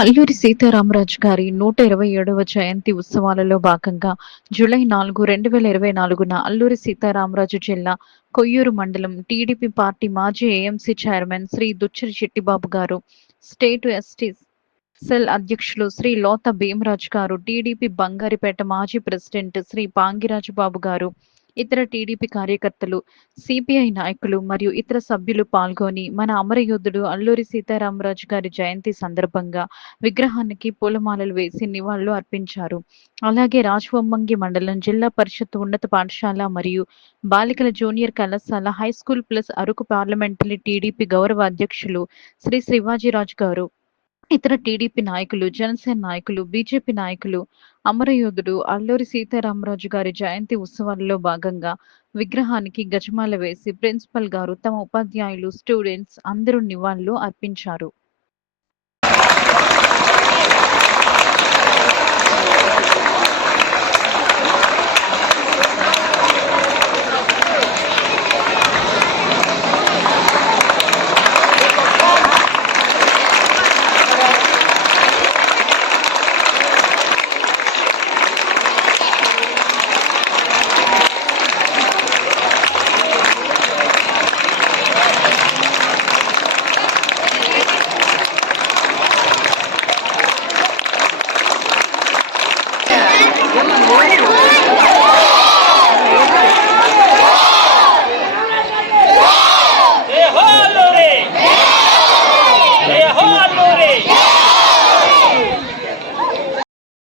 అల్లూరి సీతారామరాజు గారి 127వ జయంతి ఉత్సవాలలో భాగంగా జూలై 4, 2024న అల్లూరి సీతారామరాజు జిల్లా కొయ్యూరు మండలం టీడీపీ పార్టీ మాజీ ఏఎంసీ చైర్మన్ శ్రీ దుచ్చరి చిట్టిబాబు గారు, స్టేట్ ఎస్టీ సెల్ అధ్యక్షులు శ్రీ లోత భీమరాజు గారు, టీడీపీ బంగారిపేట మాజీ ప్రెసిడెంట్ శ్రీ పాంగిరాజు బాబు గారు, ఇతర టీడీపీ కార్యకర్తలు, సిపిఐ నాయకులు మరియు ఇతర సభ్యులు పాల్గొని మన అమరయోధుడు అల్లూరి సీతారామరాజు గారి జయంతి సందర్భంగా విగ్రహానికి పూలమాలలు వేసి నివాళులు అర్పించారు. అలాగే రాజవొమ్మంగి మండలం జిల్లా పరిషత్ ఉన్నత పాఠశాల మరియు బాలికల జూనియర్ కళాశాల high school plus Araku parliamentary TDP గౌరవ అధ్యక్షులు శ్రీ శివాజీరాజు గారు, ఇతర టీడీపీ నాయకులు, జనసేన నాయకులు, బీజేపీ నాయకులు అమరయోధుడు అల్లూరి సీతారామరాజు గారి జయంతి ఉత్సవాలలో భాగంగా విగ్రహానికి గజమాల వేసి ప్రిన్సిపల్ గారు, తమ ఉపాధ్యాయులు, స్టూడెంట్స్ అందరూ నివాళులు అర్పించారు.